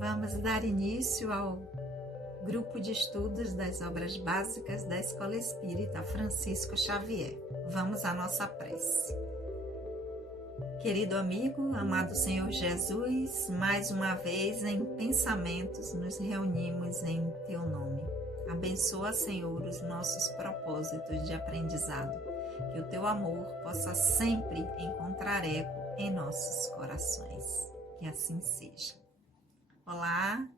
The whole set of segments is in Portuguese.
Vamos dar início ao grupo de estudos das obras básicas da Escola Espírita Francisco Xavier. Vamos à nossa prece. Querido amigo, amado Senhor Jesus, mais uma vez em pensamentos nos reunimos em Teu nome. Abençoa, Senhor, os nossos propósitos de aprendizado, que o Teu amor possa sempre encontrar eco em nossos corações. Que assim seja. Olá!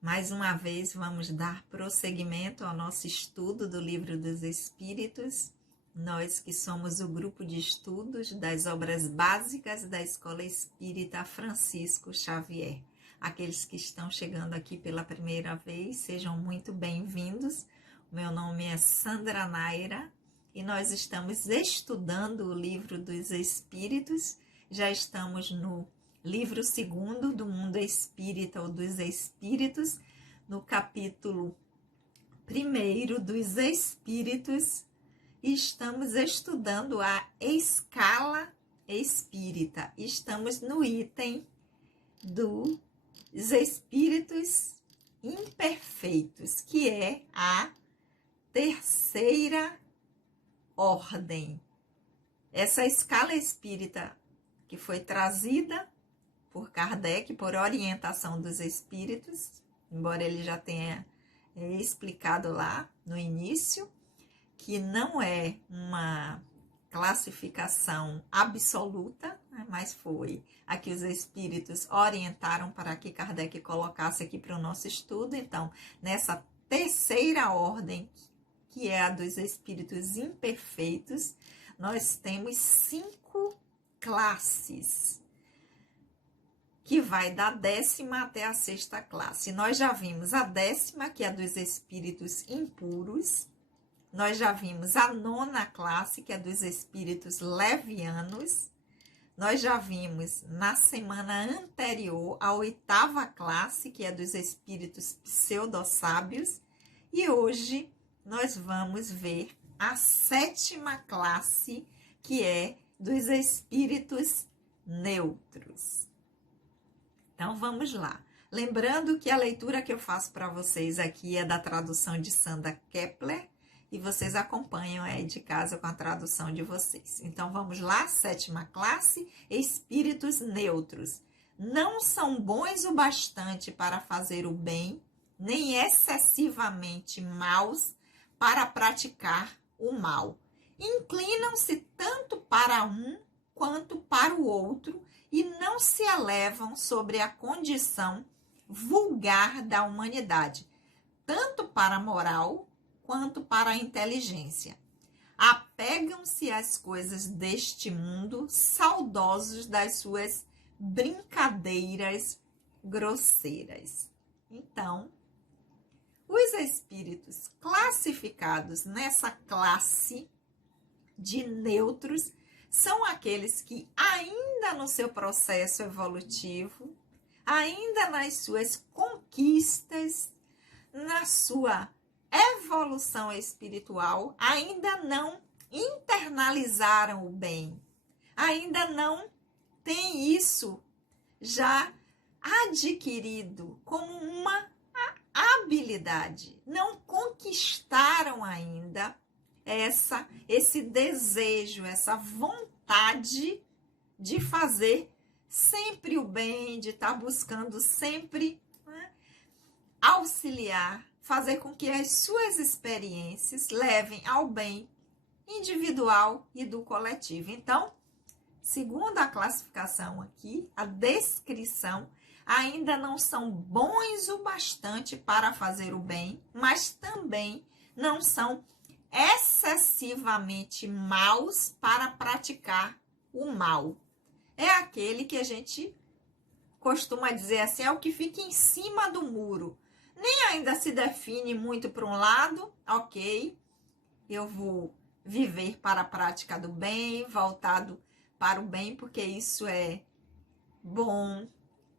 Mais uma vez vamos dar prosseguimento ao nosso estudo do Livro dos Espíritos. Nós que somos o grupo de estudos das obras básicas da Escola Espírita Francisco Xavier. Aqueles que estão chegando aqui pela primeira vez, sejam muito bem-vindos. Meu nome é Sandra Naira e nós estamos estudando o Livro dos Espíritos. Já estamos no livro 2º do Mundo Espírita ou dos Espíritos, no capítulo 1º dos Espíritos, e estamos estudando a escala espírita. Estamos no item dos espíritos imperfeitos, que é a terceira ordem. Essa escala espírita que foi trazida por Kardec, por orientação dos espíritos, embora ele já tenha explicado lá no início, que não é uma classificação absoluta, né, mas foi a que os espíritos orientaram para que Kardec colocasse aqui para o nosso estudo. Então, nessa terceira ordem, que é a dos espíritos imperfeitos, nós temos 5 classes, que vai da 10ª até a 6ª classe. Nós já vimos a 10ª, que é a dos espíritos impuros. Nós já vimos a 9ª classe, que é dos espíritos levianos. Nós já vimos na semana anterior a 8ª classe, que é dos espíritos pseudo-sábios. E hoje nós vamos ver a 7ª classe, que é dos espíritos neutros. Então, vamos lá. Lembrando que a leitura que eu faço para vocês aqui é da tradução de Sandra Kepler, e vocês acompanham aí de casa com a tradução de vocês. Então, vamos lá, 7ª classe, espíritos neutros. Não são bons o bastante para fazer o bem, nem excessivamente maus para praticar o mal. Inclinam-se tanto para um quanto para o outro e não se elevam sobre a condição vulgar da humanidade, tanto para a moral quanto para a inteligência. Apegam-se às coisas deste mundo, saudosos das suas brincadeiras grosseiras. Então, os espíritos classificados nessa classe de neutros são aqueles que ainda no seu processo evolutivo, ainda nas suas conquistas, na sua evolução espiritual, ainda não internalizaram o bem, ainda não têm isso já adquirido como uma habilidade, não conquistaram ainda esse desejo, essa vontade de fazer sempre o bem, de estar buscando sempre, né, auxiliar, fazer com que as suas experiências levem ao bem individual e do coletivo. Então, segundo a classificação aqui, a descrição, ainda não são bons o bastante para fazer o bem, mas também não são excessivamente maus para praticar o mal. É aquele que a gente costuma dizer assim, é o que fica em cima do muro. Nem ainda se define muito para um lado, ok, eu vou viver para a prática do bem, voltado para o bem, porque isso é bom,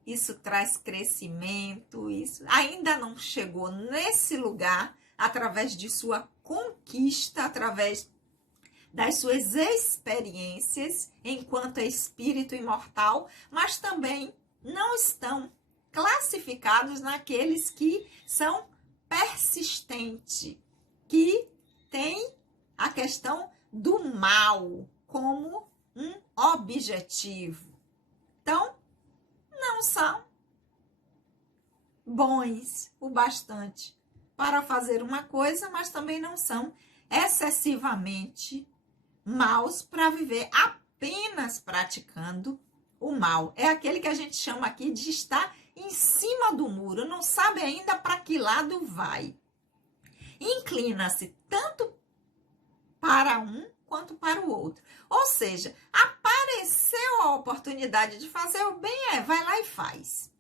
isso traz crescimento, isso ainda não chegou nesse lugar através de sua conquista, através das suas experiências enquanto espírito imortal, mas também não estão classificados naqueles que são persistentes, que têm a questão do mal como um objetivo. Então, não são bons o bastante para fazer uma coisa, mas também não são excessivamente maus para viver apenas praticando o mal. É aquele que a gente chama aqui de estar em cima do muro, não sabe ainda para que lado vai. Inclina-se tanto para um quanto para o outro. Ou seja, apareceu a oportunidade de fazer o bem, vai lá e faz.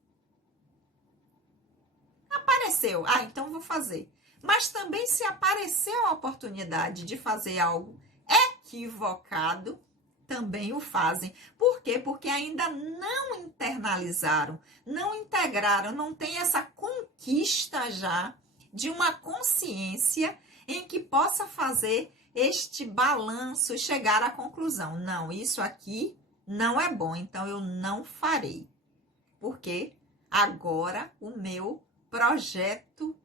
Apareceu, então vou fazer. Mas também se apareceu a oportunidade de fazer algo equivocado, também o fazem. Por quê? Porque ainda não internalizaram, não integraram, não tem essa conquista já de uma consciência em que possa fazer este balanço e chegar à conclusão. Não, isso aqui não é bom, então eu não farei. Porque agora o meu projeto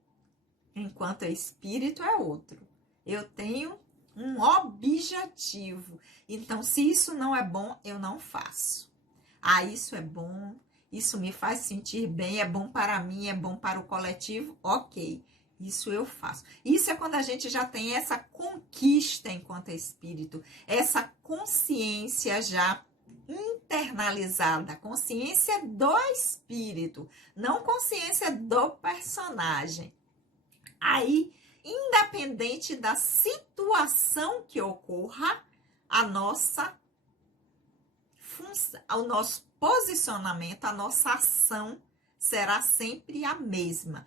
enquanto espírito é outro. Eu tenho um objetivo. Então, se isso não é bom, eu não faço. Isso é bom, isso me faz sentir bem, é bom para mim, é bom para o coletivo, ok. Isso eu faço. Isso é quando a gente já tem essa conquista enquanto espírito, essa consciência já internalizada, consciência do espírito, não consciência do personagem. Aí, independente da situação que ocorra, a nossa função, o nosso posicionamento, a nossa ação será sempre a mesma.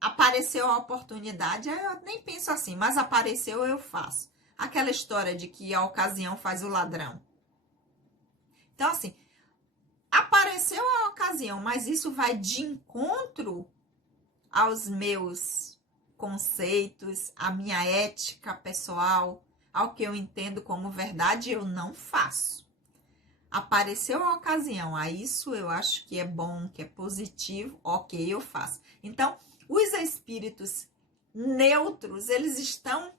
Apareceu a oportunidade, eu nem penso assim, mas apareceu, eu faço. Aquela história de que a ocasião faz o ladrão. Então, assim, apareceu a ocasião, mas isso vai de encontro aos meus conceitos, à minha ética pessoal, ao que eu entendo como verdade, eu não faço. Apareceu a ocasião, isso eu acho que é bom, que é positivo, ok, eu faço. Então, os espíritos neutros, eles estão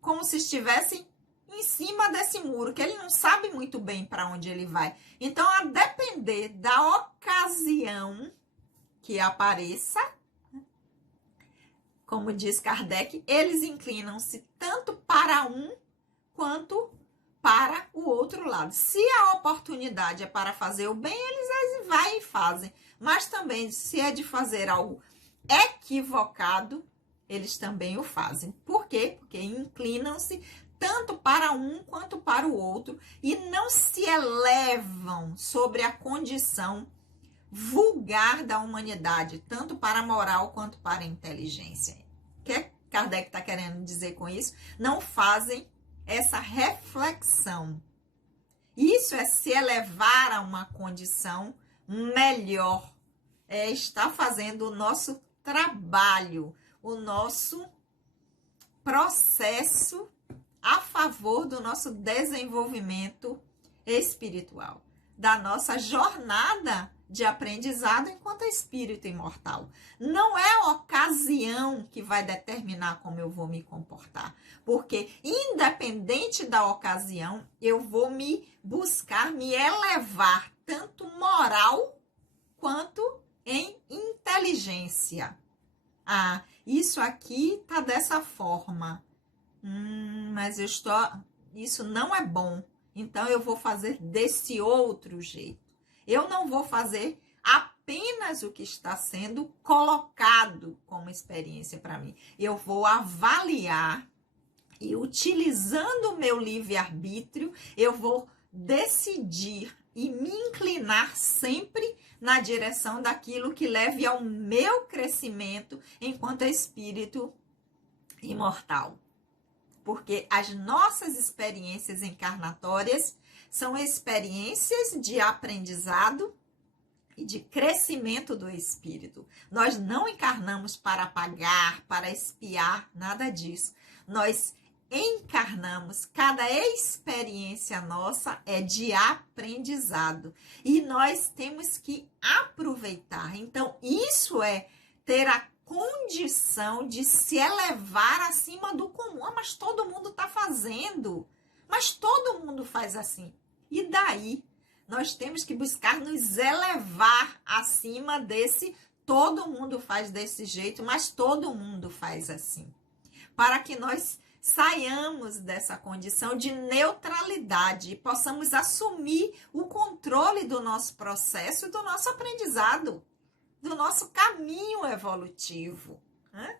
como se estivessem em cima desse muro, que ele não sabe muito bem para onde ele vai. Então, a depender da ocasião que apareça, como diz Kardec, eles inclinam-se tanto para um quanto para o outro lado. Se a oportunidade é para fazer o bem, eles vão e fazem. Mas também, se é de fazer algo equivocado, eles também o fazem. Por quê? Porque inclinam-se tanto para um quanto para o outro e não se elevam sobre a condição vulgar da humanidade, tanto para a moral quanto para a inteligência. O que Kardec está querendo dizer com isso? Não fazem essa reflexão. Isso é se elevar a uma condição melhor. Está fazendo o nosso trabalho, o nosso processo a favor do nosso desenvolvimento espiritual, da nossa jornada de aprendizado enquanto espírito imortal. Não é a ocasião que vai determinar como eu vou me comportar, porque independente da ocasião, eu vou me buscar me elevar tanto moral quanto em inteligência. Isso aqui tá dessa forma. Mas isso não é bom. Então eu vou fazer desse outro jeito. Eu não vou fazer apenas o que está sendo colocado como experiência para mim. Eu vou avaliar e, utilizando o meu livre-arbítrio, eu vou decidir e me inclinar sempre na direção daquilo que leve ao meu crescimento enquanto espírito imortal. Porque as nossas experiências encarnatórias são experiências de aprendizado e de crescimento do espírito. Nós não encarnamos para apagar, para espiar, nada disso. Nós encarnamos, cada experiência nossa é de aprendizado e nós temos que aproveitar. Então, isso é ter a condição de se elevar acima do comum. Ah, mas todo mundo está fazendo, mas todo mundo faz assim. E daí, nós temos que buscar nos elevar acima desse todo mundo faz desse jeito, mas todo mundo faz assim. Para que nós saiamos dessa condição de neutralidade e possamos assumir o controle do nosso processo e do nosso aprendizado, do nosso caminho evolutivo. Né?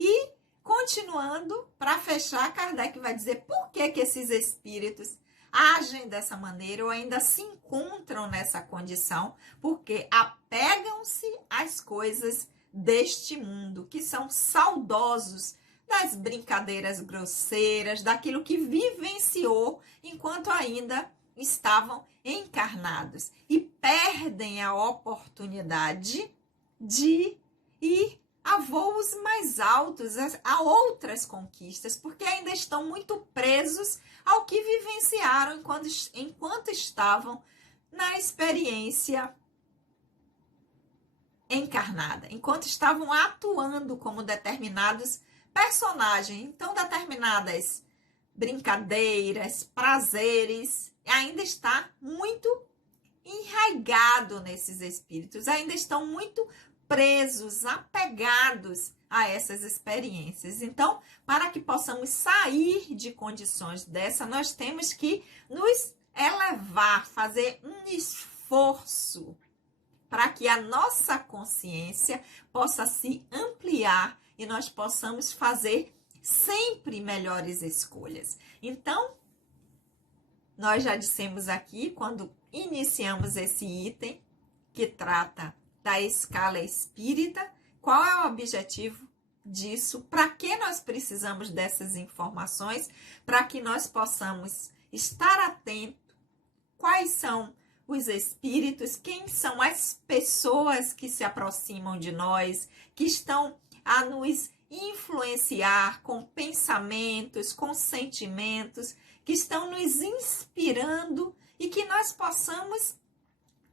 E, continuando, para fechar, Kardec vai dizer por que esses espíritos agem dessa maneira ou ainda se encontram nessa condição, porque apegam-se às coisas deste mundo, que são saudosos das brincadeiras grosseiras, daquilo que vivenciou enquanto ainda estavam encarnados e perdem a oportunidade de ir a voos mais altos, a outras conquistas, porque ainda estão muito presos ao que vivenciaram enquanto estavam na experiência encarnada, enquanto estavam atuando como determinados personagens. Então, determinadas brincadeiras, prazeres, ainda está muito enraigado nesses espíritos, ainda estão muito presos, apegados a essas experiências. Então, para que possamos sair de condições dessa, nós temos que nos elevar, fazer um esforço para que a nossa consciência possa se ampliar e nós possamos fazer sempre melhores escolhas. Então, nós já dissemos aqui, quando iniciamos esse item, que trata da escala espírita, qual é o objetivo disso, para que nós precisamos dessas informações, para que nós possamos estar atentos, quais são os espíritos, quem são as pessoas que se aproximam de nós, que estão a nos influenciar com pensamentos, com sentimentos, que estão nos inspirando e que nós possamos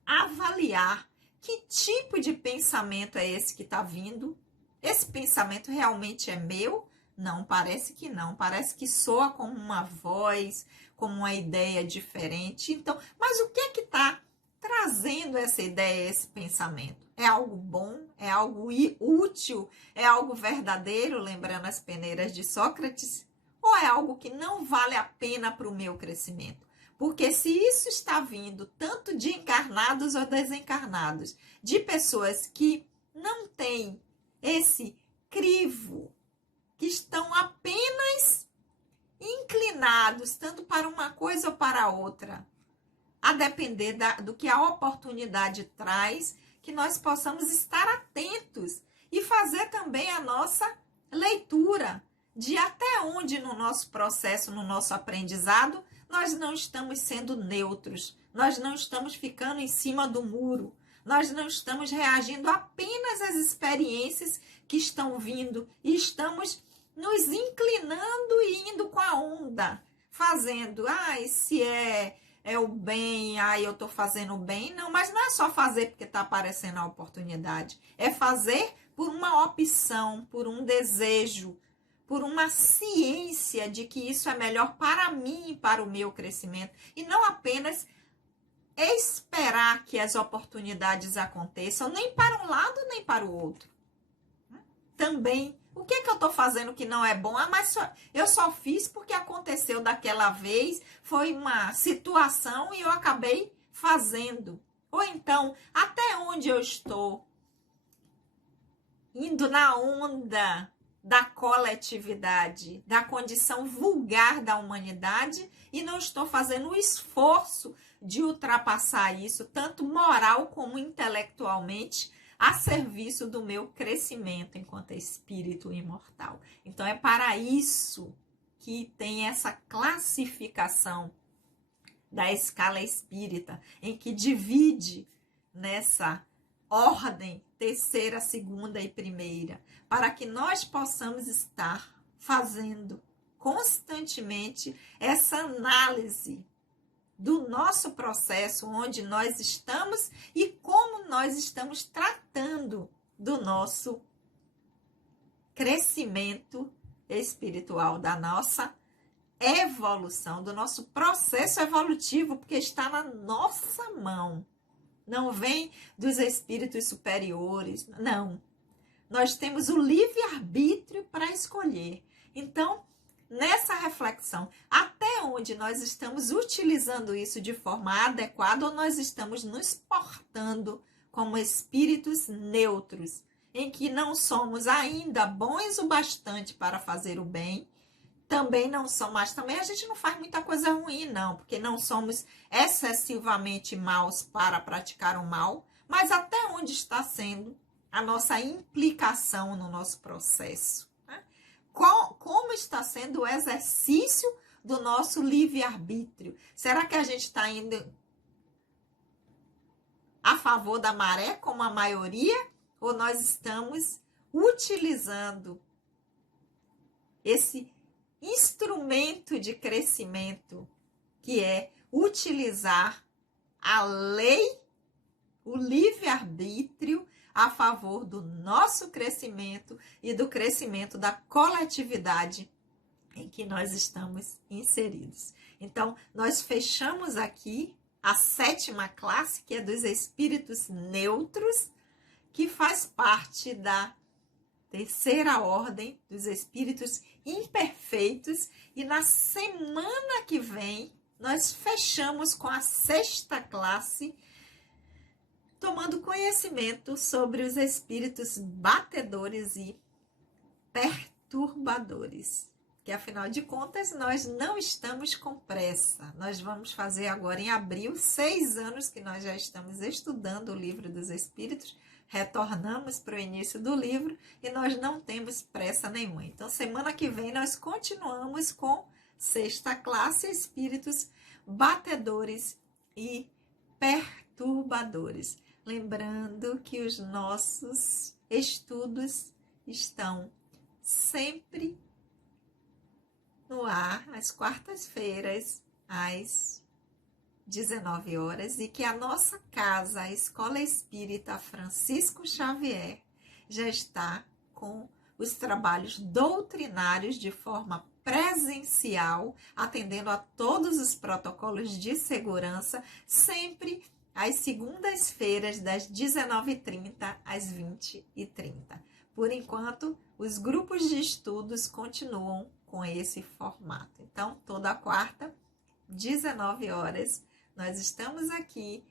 avaliar que tipo de pensamento é esse que está vindo. Esse pensamento realmente é meu? Não, parece que não. Parece que soa como uma voz, como uma ideia diferente. Então, mas o que é que está trazendo essa ideia, esse pensamento? É algo bom? É algo útil? É algo verdadeiro, lembrando as peneiras de Sócrates? Ou é algo que não vale a pena para o meu crescimento? Porque se isso está vindo tanto de encarnados ou desencarnados, de pessoas que não têm esse crivo, que estão apenas inclinados tanto para uma coisa ou para a outra, a depender do que a oportunidade traz, que nós possamos estar atentos e fazer também a nossa leitura de até onde no nosso processo, no nosso aprendizado, nós não estamos sendo neutros, nós não estamos ficando em cima do muro, nós não estamos reagindo apenas às experiências que estão vindo e estamos nos inclinando e indo com a onda, fazendo, se é o bem, eu estou fazendo o bem. Não, mas não é só fazer porque está aparecendo a oportunidade, é fazer por uma opção, por um desejo, por uma ciência de que isso é melhor para mim e para o meu crescimento, e não apenas esperar que as oportunidades aconteçam, nem para um lado, nem para o outro. Também, o que eu estou fazendo que não é bom? Mas eu só fiz porque aconteceu daquela vez, foi uma situação e eu acabei fazendo. Ou então, até onde eu estou indo na onda da coletividade, da condição vulgar da humanidade, e não estou fazendo o esforço de ultrapassar isso, tanto moral como intelectualmente, a serviço do meu crescimento enquanto espírito imortal. Então, é para isso que tem essa classificação da escala espírita, em que divide nessa ordem terceira, segunda e primeira, para que nós possamos estar fazendo constantemente essa análise do nosso processo, onde nós estamos e como nós estamos tratando do nosso crescimento espiritual, da nossa evolução, do nosso processo evolutivo, porque está na nossa mão. Não vem dos espíritos superiores, não. Nós temos o livre-arbítrio para escolher. Então, nessa reflexão, até onde nós estamos utilizando isso de forma adequada ou nós estamos nos portando como espíritos neutros, em que não somos ainda bons o bastante para fazer o bem, também não somos, mas também a gente não faz muita coisa ruim, não, porque não somos excessivamente maus para praticar o mal, mas até onde está sendo a nossa implicação no nosso processo, né? Como está sendo o exercício do nosso livre-arbítrio? Será que a gente está indo a favor da maré, como a maioria, ou nós estamos utilizando esse instrumento de crescimento, que é utilizar a lei, o livre-arbítrio, a favor do nosso crescimento e do crescimento da coletividade em que nós estamos inseridos. Então, nós fechamos aqui a 7ª classe, que é dos espíritos neutros, que faz parte da 3ª ordem dos espíritos imperfeitos, e na semana que vem nós fechamos com a 6ª classe, tomando conhecimento sobre os espíritos batedores e perturbadores, que afinal de contas nós não estamos com pressa. Nós vamos fazer agora em abril 6 anos que nós já estamos estudando o Livro dos Espíritos, retornamos para o início do livro e nós não temos pressa nenhuma. Então, semana que vem nós continuamos com 6ª classe, espíritos batedores e perturbadores. Lembrando que os nossos estudos estão sempre no ar, às quartas-feiras, às 19 horas, e que a nossa casa, a Escola Espírita Francisco Xavier, já está com os trabalhos doutrinários de forma presencial, atendendo a todos os protocolos de segurança, sempre às segundas-feiras, das 19h30 às 20h30. Por enquanto, os grupos de estudos continuam com esse formato. Então, toda quarta, 19 horas, nós estamos aqui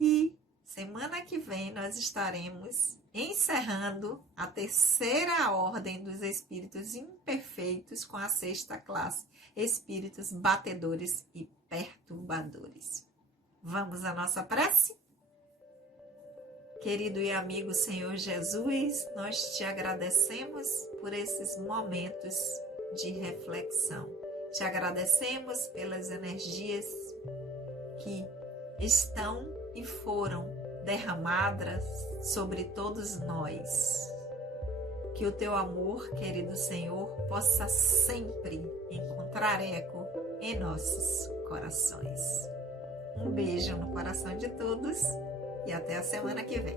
e semana que vem nós estaremos encerrando a 3ª ordem dos espíritos imperfeitos com a 6ª classe, espíritos batedores e perturbadores. Vamos à nossa prece? Querido e amigo Senhor Jesus, nós te agradecemos por esses momentos de reflexão. Te agradecemos pelas energias que estão e foram derramadas sobre todos nós. Que o teu amor, querido Senhor, possa sempre encontrar eco em nossos corações. Um beijo no coração de todos e até a semana que vem.